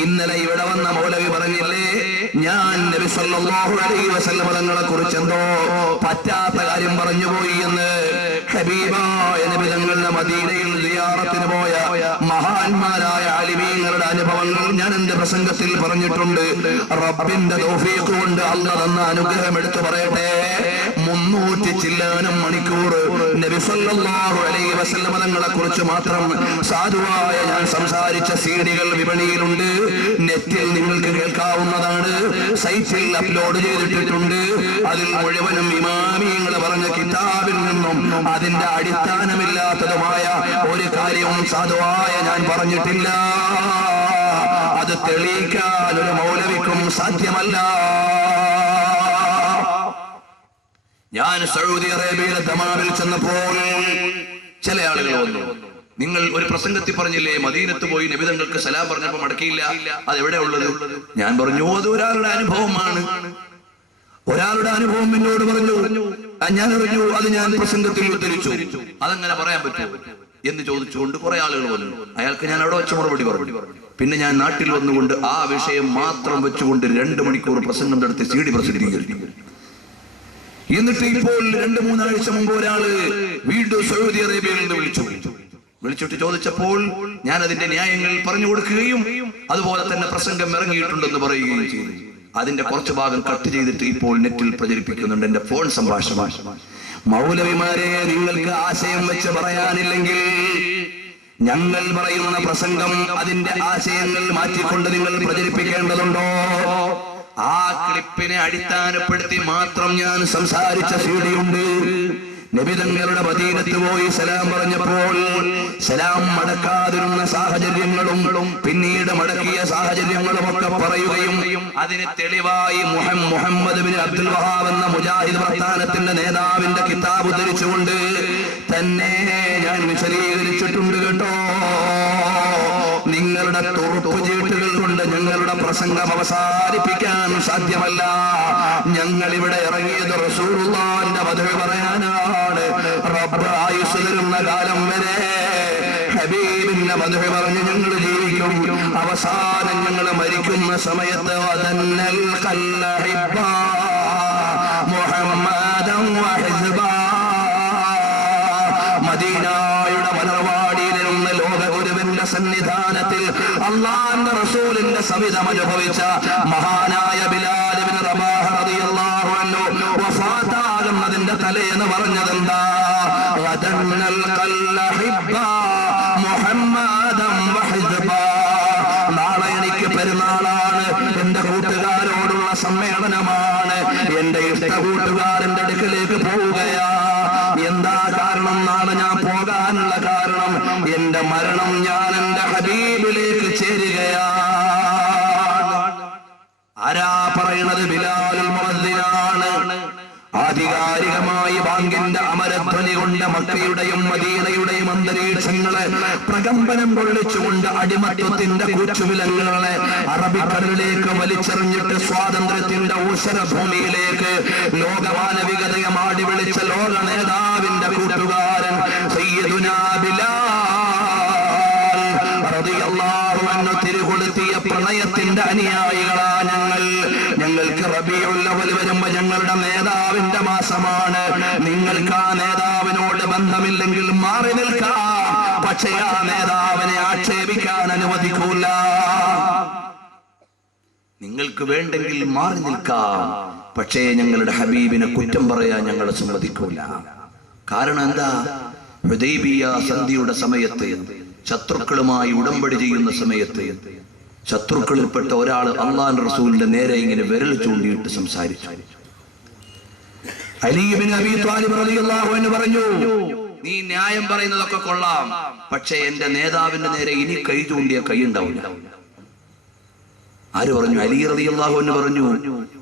ഇന്നലെ ഇവിടെ വന്ന മൗലവി പറഞ്ഞില്ലേ, ഞാൻ നബി സല്ലല്ലാഹു അലൈഹി വസല്ലം തങ്ങളെ കുറിച്ച് എന്തോ പറ്റാത്ത കാര്യം പറഞ്ഞുപോയി എന്ന്. ഹബീബായ നബി തങ്ങളുടെ മദീനയിൽ സിയാറത്തിന് പോയ മഹാന്മാരായ ആലിമീങ്ങളുടെ അനുഭവങ്ങൾ ഞാൻ എന്റെ പ്രസംഗത്തിൽ പറഞ്ഞിട്ടുണ്ട്. റബ്ബിന്റെ തൗഫീഖ് കൊണ്ട് അല്ലാഹ് തന്ന അനുഗ്രഹം എടുത്തു പറയട്ടെ. 300 ചില്ലാനം മണിക്കൂർ നബി സല്ലല്ലാഹു അലൈഹി വസല്ലം തങ്ങളെ കുറിച്ച് മാത്രം സാധുവായ ഞാൻ സംസാരിച്ച സീഡികൾ വിപണിയിലുണ്ട്. നെറ്റിൽ നിങ്ങൾക്ക് കേൾക്കാവുന്നതാണ്. സൈറ്റിൽ അപ്ലോഡ് ചെയ്തിട്ടുണ്ട്. അതിൽ മുഴുവനും ഇമാമിയങ്ങൾ പറഞ്ഞ കിതാബിൽ നിന്നും അതിന്റെ അടിസ്ഥാനമില്ലാത്തതുമായ ഒരു കാര്യവും സാധുവായ ഞാൻ പറഞ്ഞിട്ടില്ല. അത് തെളിയിക്കാൻ ഒരു മൗലവിക്കും സാധ്യമല്ല. ഞാൻ സൗദി അറേബ്യയിലെ ദമാമിൽ ചെന്നപ്പോൾ ചില ആളുകൾ വന്നു, നിങ്ങൾ ഒരു പ്രസംഗത്തിൽ പറഞ്ഞില്ലേ മദീനത്ത് പോയി നബി തങ്ങൾക്ക് സലാം പറഞ്ഞപ്പോ മടക്കിയില്ല, അതെവിടെ ഉള്ളത്? ഞാൻ പറഞ്ഞു, അത് ഒരാളുടെ അനുഭവമാണ്. ഒരാളുടെ അനുഭവം എന്നോട് പറഞ്ഞു, ഞാൻ അറിഞ്ഞു, അത് ഞാൻ പ്രസംഗത്തിൽ ഉദ്ധരിച്ചു. അതങ്ങനെ പറയാൻ പറ്റുമോ എന്ന് ചോദിച്ചുകൊണ്ട് കുറെ ആളുകൾ വന്നു. അയാൾക്ക് ഞാൻ അവിടെ വെച്ച് മറുപടി പറഞ്ഞു. പിന്നെ ഞാൻ നാട്ടിൽ വന്നുകൊണ്ട് ആ വിഷയം മാത്രം വെച്ചുകൊണ്ട് 2 മണിക്കൂർ പ്രസംഗം നടത്തി CD പ്രസിദ്ധീകരിച്ചു. എന്നിട്ട് ഇപ്പോൾ 2-3 ആഴ്ച മുമ്പ് ഒരാള് വീണ്ടും സൗദി അറേബ്യയിൽ നിന്ന് വിളിച്ചിട്ട് ചോദിച്ചപ്പോൾ ഞാൻ അതിന്റെ ന്യായങ്ങൾ പറഞ്ഞു കൊടുക്കുകയും അതുപോലെ തന്നെ പ്രസംഗം ഇറങ്ങിയിട്ടുണ്ടെന്ന് പറയുകയും ചെയ്തു. അതിന്റെ കുറച്ചു ഭാഗം കട്ട് ചെയ്തിട്ട് ഇപ്പോൾ നെറ്റിൽ പ്രചരിപ്പിക്കുന്നുണ്ട്. എന്റെ ഫോൺ സംഭാഷണം. മൗലവിമാരെ, നിങ്ങൾക്ക് ആശയം വെച്ച് പറയാനില്ലെങ്കിൽ ഞങ്ങൾ പറയുന്ന പ്രസംഗം അതിന്റെ ആശയങ്ങൾ മാറ്റിക്കൊണ്ട് നിങ്ങൾ പ്രചരിപ്പിക്കേണ്ടതുണ്ടോ? ആ ക്ലിപ്പിനെ അടിസ്ഥാനപ്പെടുത്തി മാത്രം ഞാൻ സംസാരിച്ച സീഡിയുണ്ട്. നബി തങ്ങളുടെ മദീനത്ത് പോയി സലാം പറഞ്ഞപ്പോൾ സലാം മടക്കാതിരുന്ന സാഹചര്യങ്ങളും പിന്നീട് മടക്കിയ സാഹചര്യങ്ങളും ഒക്കെ പറയുകയും അതിന് തെളിവായി മുഹമ്മദ് ബിൻ അബ്ദുൽ വഹാബ് എന്ന മുജാഹിദ് പ്രസ്ഥാനത്തിന്റെ നേതാവിന്റെ കിതാബ് ഉദ്ധരിച്ചുകൊണ്ട് തന്നെ ഞാൻ വിശദീകരിച്ചിട്ടുണ്ട് കേട്ടോ. നിങ്ങളുടെ തുറുപ്പ് ചീട്ടുകൾ കൊണ്ട് ഞങ്ങളുടെ പ്രസംഗം അവസാനിപ്പിക്കാൻ സാധ്യമല്ല. ഞങ്ങൾ ഇവിടെ ഇറങ്ങിയത് റസൂലുള്ളാഹിന്റെ മദ്ഹ് പറയാനാണ്. റബ്ബ് ആയുസ് തരുന്ന കാലം വരെ ഹബീബിന്റെ മദ്ഹ് പറഞ്ഞ് ഞങ്ങൾ ജീവിക്കും. അവസാനം ഞങ്ങൾ മരിക്കുന്ന സമയത്ത് വദന്നൽ ഖല്ലഹിബ മുഹമ്മദൻ വഹിസ്ബ, മദീനയുടെ മലർവാടിയിൽ നിന്ന് ലോകഗുരുവിന്റെ സന്നിധാനത്തിൽ അല്ലാഹുവിന്റെ റസൂലിന്റെ സവിധം അനുഭവിച്ച മഹാനായ ബിലാൽ ഇബ്നു റബാഹ റളിയല്ലാഹു അൻഹു വഫാത്താകുന്നതിന്റെ തലേന്ന് പറഞ്ഞതെന്താ? വദന്നൽ ഖല്ലഹിബ മുഹമ്മദൻ വഹിസ്ബ. നാളെ എനിക്ക് പെരുന്നാളാണ്, എന്റെ കൂട്ടുകാരോടുള്ള സമ്മേളനമാണ്, എന്റെ ഇഷ്ട കൂട്ടുകാരന്റെ അടുക്കലേക്ക് പോവുകയാ. എന്താ കാരണം? നാളെ ഞാൻ പോകാനുള്ള കാരണം എന്റെ മരണം ഞാൻ എന്റെ ഹബീബിലേക്ക് ചേരുകയാണ്. ആരാ പറയണത്? ബിലാലുൽ മുഅദ്ദിനാണ്. ആധികാരികമായി ബാങ്കിന്റെ അമരധ്വനി കൊണ്ട് മക്കയുടെയും മദീനയുടെയും അന്തരീക്ഷങ്ങളെ പ്രകമ്പനം കൊള്ളിച്ചുകൊണ്ട് അടിമത്വത്തിന്റെ കൂച്ചുവിലങ്ങളെ അറബിക്കടലിലേക്ക് വലിച്ചെറിഞ്ഞിട്ട് സ്വാതന്ത്ര്യത്തിന്റെ ഊഷരഭൂമിയിലേക്ക് ലോകമാനവികതയെ മാടി വിളിച്ച ലോക നേതാവിന്റെ കൂട്ടുകാരൻ സയ്യിദുനാ ബിലാൽ റളിയല്ലാഹു അൻഹു തിരുകൊളുത്തിയ പ്രണയത്തിന്റെ അനുയായികളാ ഞങ്ങൾ. ഞങ്ങൾക്ക് റബീഉൽ അവ്വൽ വരുമ്പോ ഞങ്ങളുടെ നേതാവിന്റെ മാസമാണ്. നിങ്ങൾക്ക് ആ നേതാവിനോട് ബന്ധമില്ലെങ്കിൽ മാറി നിൽക്കാം, പക്ഷേ ആ നേതാവിനെ ആക്ഷേപിക്കാൻ അനുവദിക്കൂല. നിങ്ങൾക്ക് വേണ്ടെങ്കിൽ മാറി നിൽക്കാം, പക്ഷേ ഞങ്ങളുടെ ഹബീബിനെ കുറ്റം പറയാൻ ഞങ്ങൾ സമ്മതിക്കൂല. കാരണം എന്താ? ഹുദൈബിയ സന്ധിയുടെ സമയത്ത് ശത്രുക്കളുമായി ഉടമ്പടി ചെയ്യുന്ന സമയത്ത് ശത്രുക്കളിൽപ്പെട്ട ഒരാൾ അല്ലാഹുവിന്റെ റസൂലിന്റെ നേരെ ഇങ്ങനെ വിരൽ ചൂണ്ടിയിട്ട് സംസാരിച്ചു. അലി ഇബ്നു അബീ ത്വാലിബ് റളിയല്ലാഹു അൻഹു പറഞ്ഞു, നീ ന്യായം പറയുന്നതൊക്കെ കൊള്ളാം, പക്ഷേ എന്റെ നേതാവിന്റെ നേരെ ഇനി കൈ ചൂണ്ടിയ കൈ ഉണ്ടാവില്ല. ആര് പറഞ്ഞു? അലി റളിയല്ലാഹു അൻഹു പറഞ്ഞു.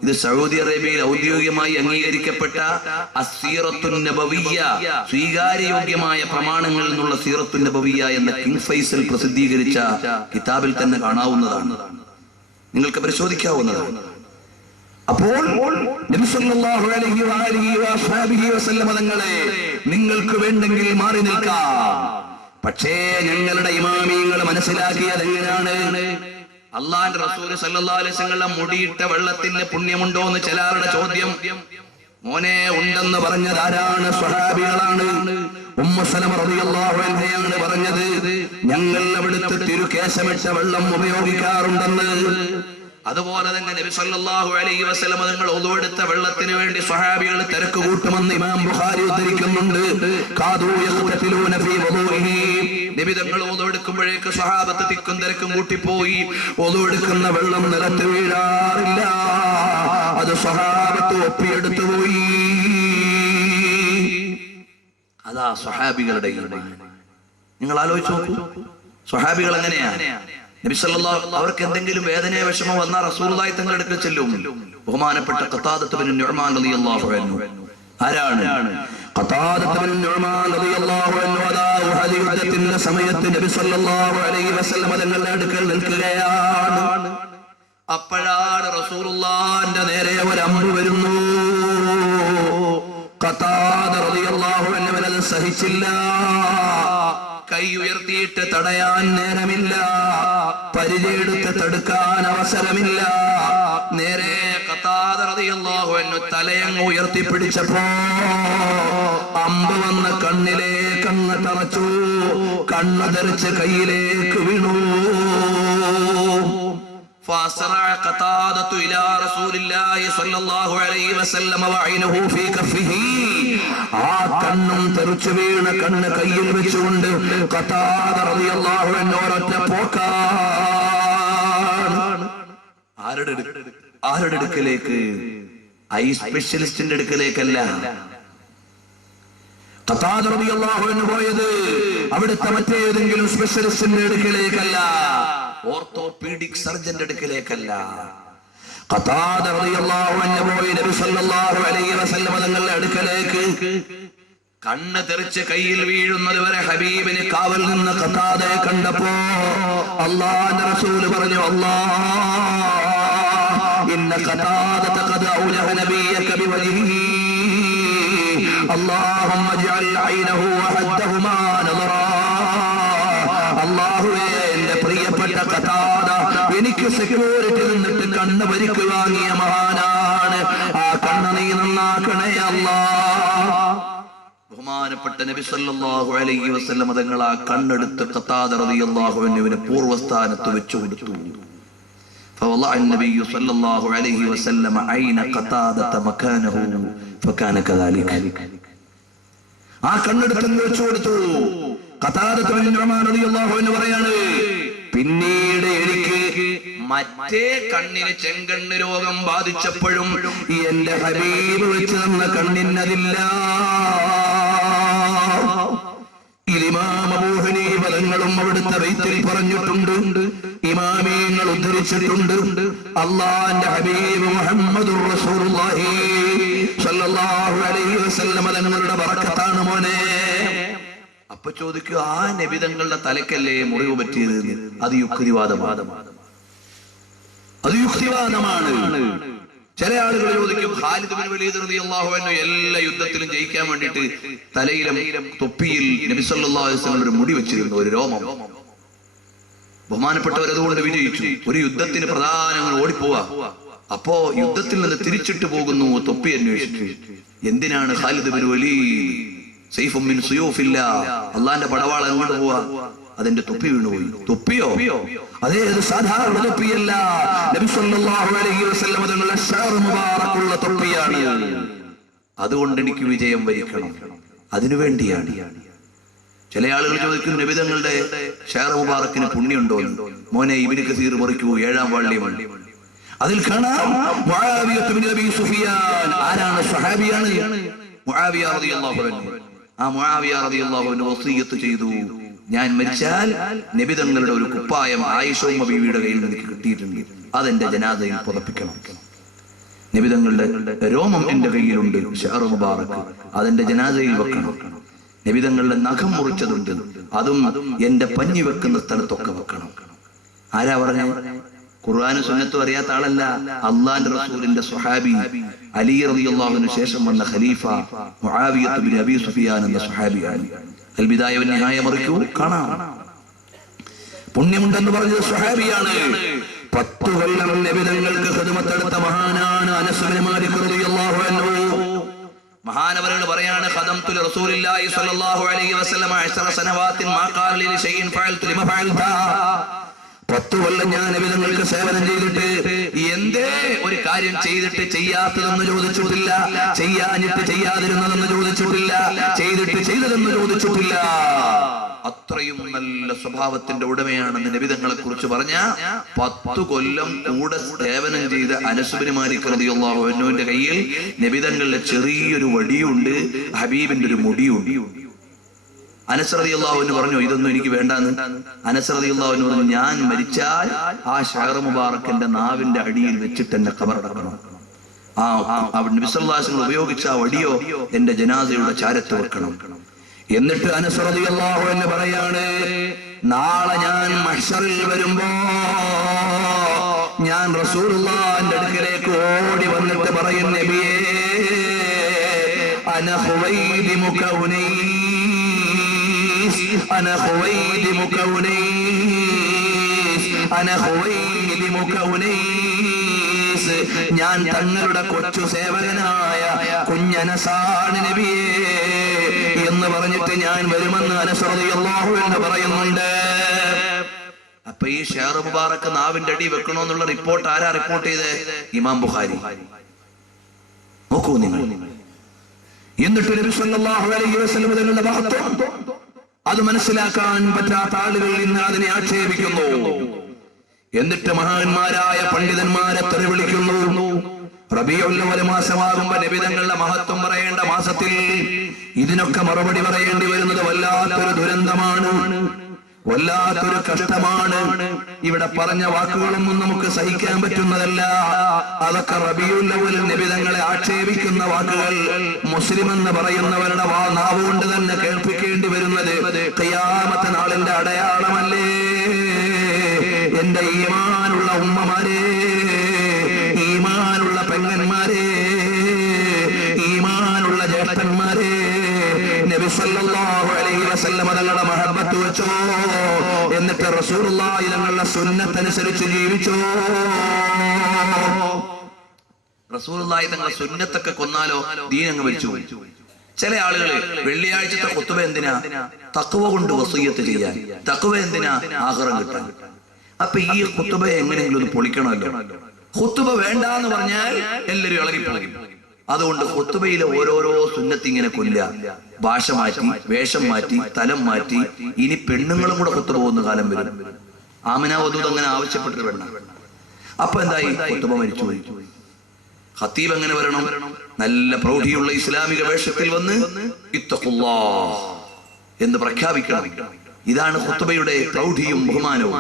ഇത് സൗദി അറേബ്യയിൽ ഔദ്യോഗികമായി അംഗീകരിക്കപ്പെട്ട അസ്സീറത്തുൻ നബവിയ്യ, സ്വീകാര്യയോഗ്യമായ പ്രമാണങ്ങളിൽ നിന്നുള്ള സീറത്തുൻ നബവിയ്യ എന്ന കിങ് ഫൈസൽ പ്രസിദ്ധീകരിച്ച കിതാബിൽ തന്നെ കാണാവുന്നതാണ്, നിങ്ങൾക്ക് പരിശോധിക്കാവുന്നതാണ്. അപ്പോൾ നബി സല്ലല്ലാഹു അലൈഹി വസല്ലം തങ്ങളെ നിങ്ങൾക്ക് വേണ്ടെങ്കിൽ മാറി നിൽക്കാം, പക്ഷേ ഞങ്ങളുടെ ഇമാമിയങ്ങൾ മനസ്സിലാക്കിയത് എങ്ങനെയാണ്? അള്ളാന്റെ റസൂൽ സല്ലല്ലാഹു അലൈഹി വസല്ലം മുടിയിട്ട വെള്ളത്തിന് പുണ്യമുണ്ടോ എന്ന് ചിലരുടെ ചോദ്യം. മോനെ, ഉണ്ടെന്ന് പറഞ്ഞത് ആരാണ്? സ്വഹാബികളാണ്. ഉമ്മു സലമ റളിയല്ലാഹു അൻഹയാണ് പറഞ്ഞത്, ഞങ്ങൾ അവിടുത്തെ തിരുകേശമിട്ട വെള്ളം ഉപയോഗിക്കാറുണ്ടെന്ന്. അതുപോലെ തന്നെ നബി സല്ലല്ലാഹു അലൈഹി വസല്ലം തങ്ങൾ ഒളുവെടുത്ത വെള്ളത്തിന് വേണ്ടി സ്വഹാബികൾ തിരക്ക് കൂട്ടുമെന്ന് ഇമാം ബുഖാരി ഉദ്ധരിക്കുന്നുണ്ട്. കാദൂ യഖ്തഫിലൂന ഫീ വുദൂഇഹി. നബി തങ്ങൾ ഒളുവെടുക്കുമ്പോഴേക്ക് സ്വഹാബത്ത് തിക്കും തിരക്കും കൂട്ടിപ്പോയി. ഒളുവെടുക്കുന്ന വെള്ളം നിലത്ത് വീഴാറില്ല. അത് സ്വഹാബത്ത് ഒപ്പിയെടുത്തു പോയി. അതാ സ്വഹാബികളുടെ ഈമാൻ. നിങ്ങൾ ആലോചിച്ച് നോക്കൂ, സ്വഹാബികൾ എങ്ങനെയാ? നബി സല്ലല്ലാഹു അവർക്ക് എന്തെങ്കിലും വേദനയോ വിഷമോ വന്നാൽ റസൂലുള്ളാഹി തങ്ങളുടെ അടുക്കൽ ചെല്ലും. ബഹുമാനപ്പെട്ട ഖതാദത്ത് ബിൻ നുഅ്മാൻ റളിയല്ലാഹു അൻഹു ആരാണ്? ഖതാദത്ത് ബിൻ നുഅ്മാൻ റളിയല്ലാഹു അൻഹു അതാ ഉഹദ് യുദ്ധത്തിന്റെ സമയത്ത് നബി സല്ലല്ലാഹു അലൈഹി വസല്ലം തങ്ങളുടെ അടുക്കൽ നിൽക്കുകയാണ്. അപ്പോഴാണ് റസൂലുള്ളാഹിന്റെ നേരെ ഒരു അമ്പ് വരുന്നു. ഖതാദ റളിയല്ലാഹു അൻഹു അത് സഹിച്ചില്ല. കൈ ഉയർത്തിയിട്ട് തടയാൻ നേരമില്ല, പരിചയെടുത്ത് തടുക്കാൻ അവസരമില്ല. നേരെ ഖതാദ റളിയല്ലാഹു അൻഹു തലയങ്ങ് ഉയർത്തിപ്പിടിച്ചപ്പോ അമ്പ് വന്ന് കണ്ണിലേക്കങ്ങ് തറച്ചു. കണ്ണ് തെറിച്ച് കയ്യിലേക്ക് വീണു. فأسرع قتادة إلى رسول الله صلى الله عليه وسلم وعينه في كفه. ആ കണ്ണും തെറിച്ചു വീണ കണ്ണ് കയ്യിൽ വെച്ചുകൊണ്ട് ഖതാദ റളിയല്ലാഹു അൻഹു ഒരൊറ്റ പോക്കാണ്. ആരുടെ അടുക്കലേക്ക്? ഐ സ്പെഷ്യലിസ്റ്റിന്റെ അടുക്കലേക്കല്ല. ഖതാദ റളിയല്ലാഹു അൻഹു പോയത് അവിടുത്തെ മറ്റേതെങ്കിലും സ്പെഷ്യലിസ്റ്റിന്റെ അടുക്കലേക്കല്ല, ഓർത്തോപീഡിക് സർജന്റെ അടുക്കലേക്കല്ല. ഖതാദ റളിയല്ലാഹു അൻഹു പോയി നബി സല്ലല്ലാഹു അലൈഹി വസല്ലം തങ്ങളുടെ അടുക്കലേക്ക്. കണ്ണ് തെറിച്ച് കയ്യിൽ വീഴുന്നത് വരെ ഹബീബിന് കാവൽ നിന്ന ഖതാദയെ കണ്ടപ്പോ അല്ലാഹുവിന്റെ റസൂൽ പറഞ്ഞു, അല്ലാഹ് ഇന്ന ഖതാദത ഖദ ഔലഹ നബിയക ബിവജ്ഹിഹി അല്ലാഹുമ്മ ജഅൽ ഐനഹു വഹദ്ദഹുമാ നദറാ. അല്ലാഹുവേ, എന്റെ പ്രിയപ്പെട്ട ഖതാദ എനിക്ക് സെക്യൂരിറ്റി നിന്നിട്ട് കണ്ണ് പരിക്ക് വാങ്ങിയ മഹാനാണ്. ആ കണ്ണ് നീ നന്നാക്കണേ അല്ലാഹ്. ബഹുമാനപ്പെട്ട നബി സല്ലല്ലാഹു അലൈഹി വസല്ലം തങ്ങൾ ആ കണ്ണെടുത്ത് ഖതാദ റളിയല്ലാഹു അൻഹുവിനെ പൂർവ്വസ്ഥാനത്ത് വെച്ചു കൊടുത്തു. فوضع النبي صلى الله عليه وسلم عين قتادة مكانه فكان كذلك. ആ കണ്ണെടുത്ത് വെച്ചു കൊടുത്തു. ഖതാദത്ത് ബിൻ നുഅ്മാൻ റളിയല്ലാഹു അൻഹു പറയാണ്, പിന്നീട് എനിക്ക് മറ്റേ കണ്ണിന് ചെങ്കണ്ണ് രോഗം ബാധിച്ചപ്പോഴും എന്റെ ഹബീബ് വെച്ച് തന്ന കണ്ണിനതില്ല. ഇമാം അബൂ ഹനീഫ തങ്ങളും അവിടുത്തെ ബൈത്തിൽ പറഞ്ഞിട്ടുണ്ട്, ഇമാമിയങ്ങൾ ഉദ്ധരിച്ചിട്ടുണ്ട്. അല്ലാഹുവിന്റെ ഹബീബ് മുഹമ്മദുർ റസൂലുള്ളാഹി സ്വല്ലല്ലാഹു അലൈഹി വസല്ലം തങ്ങളുടെ ബറക്കത്താണ് മോനെ. അപ്പൊ ചോദിക്കുക, ആ നബി തങ്ങളുടെ തലക്കല്ലേ മുറിവ് പറ്റിയത്? അത് യുക്തിവാദമാണ്. ചില ആളുകൾ ചോദിക്കും, ഖാലിദ് ബിൻ വലീദ് റളിയല്ലാഹു അൻഹു എല്ലാ യുദ്ധത്തിലും ജയിക്കാൻ വേണ്ടിയിട്ട് തലയിലും തൊപ്പിയിൽ നബി സല്ലല്ലാഹു അലൈഹി വസല്ലം ഒരു മുടി വെച്ചിരുന്നു, ഒരു രോമം. ബഹുമാനപ്പെട്ടവർ അതുകൊണ്ട് വിജയിച്ചു. ഒരു യുദ്ധത്തിന് പ്രധാനങ്ങൾ ഓടിപ്പോവാ. അപ്പോ യുദ്ധത്തിൽ നിന്ന് തിരിച്ചിട്ട് പോകുന്നു തൊപ്പി അന്വേഷിച്ചു. എന്തിനാണ് ഖാലിദ് ബിൻ വലീദ് സൈഫും മിൻ സുയൂഫില്ലാഹ്, അല്ലാഹുവിന്റെ പടവാൾ അങ്ങോട്ട് പോവാ, അതിന്റെ തൊപ്പി വീണുപോയി. തൊപ്പിയോ? അതേ, അത് സാധാരണ തൊപ്പിയല്ല. നബി സല്ലല്ലാഹു അലൈഹി വസല്ലം തങ്ങളുടെ ശഅർ മുബാറക്കുള്ള തൊപ്പിയാണ്. അതുകൊണ്ട് എനിക്ക് വിജയം വരിക്കണം, അതിനുവേണ്ടിയാണ്. ചില ആളുകൾ ചോദിക്കും, നബി തങ്ങളുടെ ശഅർ മുബാറക്കിന് പുണ്യമുണ്ടോ? മോനെ, ഇബ്നു കസീർ മറിക്കൂ, 7-ാം വാള്യം. അതിൽ കാണാം മുആവിയ ഇബ്നു അബീ സുഫിയാൻ. ആരാണ്? സ്വഹാബിയാണ് മുആവിയ റളിയല്ലാഹു അൻഹു. ആ മുആവിയ റളിയല്ലാഹു അൻഹു വസിയത്ത് ചെയ്തു, ഞാൻ മരിച്ചാൽ നബി തങ്ങളുടെ ഒരു കുപ്പായം ആയിഷ ഉമ്മ ബീവിയുടെ കയ്യിൽ നിന്ന് കിട്ടിയിട്ടുണ്ട്, അതെന്റെ ജനാസയിൽ പുതപ്പിക്കണം. നബി തങ്ങളുടെ രോമം എന്റെ കയ്യിലുണ്ട്, ശഅർ മുബാറക്ക്, അതെന്റെ ജനാസയിൽ വെക്കണം. നബി തങ്ങളുടെ നഖം മുറിച്ചതുണ്ട്, അതും എന്റെ പഞ്ഞി വെക്കുന്ന സ്ഥലത്തൊക്കെ വെക്കണം. ആരാ പറഞ്ഞ? ഖുർആനും സുന്നത്തും അറിയാത്ത ആളല്ല, അല്ലാഹുവിന്റെ റസൂലിന്റെ സ്വഹാബി, അലി റളിയല്ലാഹുവിന് ശേഷം വന്ന ഖലീഫ മുആവിയ ഇബ്നു അബീ സുഫിയാൻ എന്ന സ്വഹാബിയാണ്. അൽ ബിദായ വൻ നിഹായ മറിക്കൂ, കാണാം. പുണ്യമുണ്ടെന്ന് പറഞ്ഞത് സ്വഹാബിയാണ്. 10 കൊല്ലം നബിതങ്ങൾക്ക് ഖിദ്മത്തെടുത്ത മഹാനാണ് അനസ് ഇബ്നു മാലിക് റളിയല്ലാഹു അൻഹു. മഹാനവറുകൾ പറയാണ്, ഖദംതു റസൂലുള്ളാഹി സ്വല്ലല്ലാഹു അലൈഹി വസല്ലം 10 സനവാത്തിൻ മാ ഖാല ലി ഷൈഇൻ ഫഅൽതു ലിമ ഫഅൽത. 10 കൊല്ലം ഞാൻ നബിതങ്ങൾക്ക് സേവനം ചെയ്തിട്ട് എന്തേ ഒരു കാര്യം ചെയ്തിട്ട് ചെയ്യാത്തതെന്ന് ചോദിച്ചിട്ടില്ല, ചെയ്യാനിട്ട് ചെയ്യാതിരുന്നതെന്ന് ചോദിച്ചിട്ടില്ല, ചെയ്തിട്ട് ചെയ്തതെന്ന് ചോദിച്ചിട്ടില്ല. അത്രയും നല്ല സ്വഭാവത്തിന്റെ ഉടമയാണെന്ന് നബിതങ്ങളെ കുറിച്ച് പറഞ്ഞ 10 കൊല്ലം കൂടെ സേവനം ചെയ്ത അനസ് ഇബ്നു മാലിക് റളിയല്ലാഹു അൻഹുവിന്റെ കയ്യിൽ നബിതങ്ങളുടെ ചെറിയൊരു വടിയുണ്ട്, ഹബീബിന്റെ ഒരു മുടിയുണ്ട്. അനസ് റളിയല്ലാഹു അൻഹു പറഞ്ഞു, ഇതൊന്നും എനിക്ക് വേണ്ടാന്ന്. അനസ് റളിയല്ലാഹു അൻഹു പറഞ്ഞു, ഞാൻ മരിച്ചാൽ ആ ഷഅർ മുബാറക്കിന്റെ നാവിന്റെ അടിയിൽ വെച്ചിട്ട് എന്നെ ഖബറടക്കണം. നബി സല്ലല്ലാഹു അലൈഹി വസല്ലം ഉപയോഗിച്ച ആ വടിയോ എന്റെ ജനാസയുടെ ചാരത്ത് വെക്കണം. എന്നിട്ട് അനസ് റളിയല്ലാഹു അൻഹു പറയാണ്, നാളെ ഞാൻ മഹ്ശറിൽ വരുമ്പോ ഞാൻ റസൂലുള്ളാഹിന്റെ അടുക്കലേക്ക് ഓടി വന്നിട്ട് പറയും, നബിയേ അന ഖുവൈദിമുക ഉനൈസ്, അന ഖുവൈദിമുക ഉനൈസ്, അന ഖുവൈദിമുക ഉനൈസ്. ഞാൻ തങ്ങളുടെ കൊച്ചു സേവകനായ കുഞ്ഞനസാണ് നബിയേ എന്ന് പറഞ്ഞിട്ട് ഞാൻ വരുമെന്ന് അനസ് റളിയല്ലാഹു അൻഹു പറയുന്നുണ്ട്. അപ്പൊ ഈ ഷഅർ മുബാറക്ക് നാവിന്റെ അടി വെക്കണമെന്നുള്ള റിപ്പോർട്ട് ആരാ റിപ്പോർട്ട് ചെയ്തേ? ഇമാം ബുഖാരി. നോക്കൂ നിങ്ങൾ. എന്നിട്ട് നബി സല്ലല്ലാഹു അലൈഹി വസല്ലം തങ്ങളുടെ മഹത്വം അത് മനസ്സിലാക്കാൻ പറ്റാത്ത ആളുകൾ ഇന്ന് അതിനെ ആക്ഷേപിക്കുന്നു. എന്നിട്ട് മഹാന്മാരായ പണ്ഡിതന്മാരെ തെറി വിളിക്കുന്നു. റബീഉൽ അവ്വൽ മാസമാകുമ്പോ നബിതങ്ങളുടെ മഹത്വം പറയേണ്ട മാസത്തിൽ ഇതിനൊക്കെ മറുപടി പറയേണ്ടി വരുന്നത് വല്ലാത്തൊരു ദുരന്തമാണ്, വല്ലാത്തൊരു കഷ്ടമാണ്. ഇവിടെ പറഞ്ഞ വാക്കുകളൊന്നും നമുക്ക് സഹിക്കാൻ പറ്റുന്നതല്ല. അതൊക്കെ റബീഉൽ അവ്വൽ നബിതങ്ങളെ ആക്ഷേപിക്കുന്ന വാക്കുകൾ മുസ്ലിം എന്ന് പറയുന്നവരുടെ നാവുകൊണ്ട് തന്നെ കേൾപ്പിക്കേണ്ടി വരുന്നത് ഖിയാമത്ത് നാളിന്റെ അടയാളമല്ലേ? എന്റെ ഈമാനുള്ള ഉമ്മമാരെ, ഈമാനുള്ള പെങ്ങന്മാരെ, ഈമാനുള്ള ജ്യേഷ്ഠന്മാരെ, നബി സല്ലല്ലാഹു അലൈഹി വസല്ലം തങ്ങളുടെ മഹബത്ത് വെച്ചോ, എന്നിട്ട് റസൂലുള്ളാഹി തങ്ങളുടെ സുന്നത്ത് അനുസരിച്ച് ജീവിച്ചോ. റസൂലുള്ളാഹി തങ്ങളുടെ സുന്നത്തൊക്കെ കൊന്നാലോ ദീൻ അങ്ങ് വലിച്ചു. ചില ആളുകള് വെള്ളിയാഴ്ചത്തെ ഖുത്ബ എന്തിനാ? തഖ്വ കൊണ്ട് വസിയ്യത്ത് ചെയ്യാൻ. തഖ്വ എന്തിനാ? ആഖിറം കിട്ടാൻ. അപ്പൊ ഈ ഖുത്ബ എങ്ങനെയെങ്കിലും ഒന്ന് പൊളിക്കണമല്ലോ. ഖുത്ബ വേണ്ട എന്ന് പറഞ്ഞാൽ എല്ലാവരും ഇളകിപ്പോകും. അതുകൊണ്ട് ഖുത്ബയിലെ ഓരോരോ സുന്നത്ത് ഇങ്ങനെ കൊല്ലുക. ഭാഷ മാറ്റി, വേഷം മാറ്റി, തലം മാറ്റി. ഇനി പെണ്ണുങ്ങളും കൂടെ ഖുത്ബ പോകുന്ന കാലം വരും. ആമിന വധൂത് അങ്ങനെ ആവശ്യപ്പെട്ടത് വേണ്ട. അപ്പൊ എന്തായി? ഖുത്ബ മരിച്ചുപോയി. ഖത്തീബ് എങ്ങനെ വരണം? നല്ല പ്രൗഢിയുള്ള ഇസ്ലാമിക വേഷത്തിൽ വന്ന് ഇത്തഖുല്ലാഹ് എന്ന് പ്രഖ്യാപിക്കണം. ഇതാണ് ഖുത്ബയുടെ പ്രൗഢിയും ബഹുമാനവും.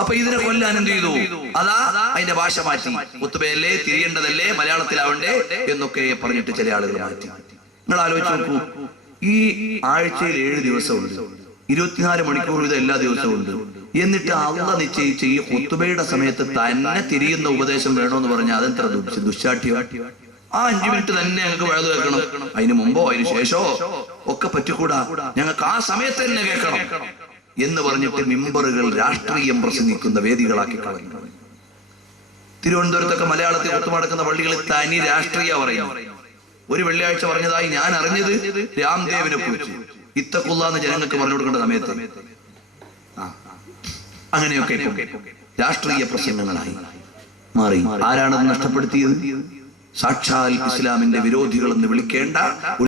അപ്പൊ ഇതിനെ കൊല്ലാൻ എന്ത് ചെയ്തു? അതാ അതിന്റെ ഭാഷ മാറ്റി. ഖുത്ബയല്ലേ, തിരിയേണ്ടതല്ലേ, മലയാളത്തിലാവണ്ടേ എന്നൊക്കെ പറഞ്ഞിട്ട് ചില ആളുകൾ മാറ്റി. നിങ്ങൾ ആലോചിച്ച് നോക്കൂ. ഈ ആഴ്ചയിൽ 7 ദിവസമുണ്ട്, 24 മണിക്കൂർ ഇത് എല്ലാ ദിവസവും ഉണ്ട്. എന്നിട്ട് അള്ളാഹ് നിശ്ചയിച്ച ഈ ഖുത്ബയുടെ സമയത്ത് തന്നെ തിരിയുന്ന ഉപദേശം വേണമെന്ന് പറഞ്ഞാൽ അതെത്ര ദുശ്ശാഠ്യം. ആ 5 മിനിറ്റ് തന്നെ ഞങ്ങൾക്ക് വഴുത് കേൾക്കണം. അതിന് മുമ്പോ അതിന് ശേഷമോ ഒക്കെ പറ്റിക്കൂടാ, ഞങ്ങൾക്ക് ആ സമയത്ത് തന്നെ കേൾക്കണം എന്ന് പറഞ്ഞിട്ട് മിമ്പറുകൾ രാഷ്ട്രീയം പ്രസംഗിക്കുന്ന വേദികളാക്കി കളഞ്ഞു. തിരുവനന്തപുരത്തൊക്കെ മലയാളത്തിൽ ഒത്തുമടക്കുന്ന പള്ളികളിൽ തനി രാഷ്ട്രീയ പറയുന്നു. ഒരു വെള്ളിയാഴ്ച പറഞ്ഞതായി ഞാൻ അറിഞ്ഞത് രാംദേവിനെ കുറിച്ച് ഇത്തഖുള്ള എന്ന് ജനങ്ങൾക്ക് പറഞ്ഞു കൊടുക്കേണ്ട സമയത്ത് അങ്ങനെയൊക്കെ രാഷ്ട്രീയ പ്രസംഗങ്ങളായി മാറി. ആരാണത് നഷ്ടപ്പെടുത്തിയത്? സാക്ഷാൽ ഇസ്ലാമിന്റെ വിരോധികൾ എന്ന് വിളിക്കേണ്ട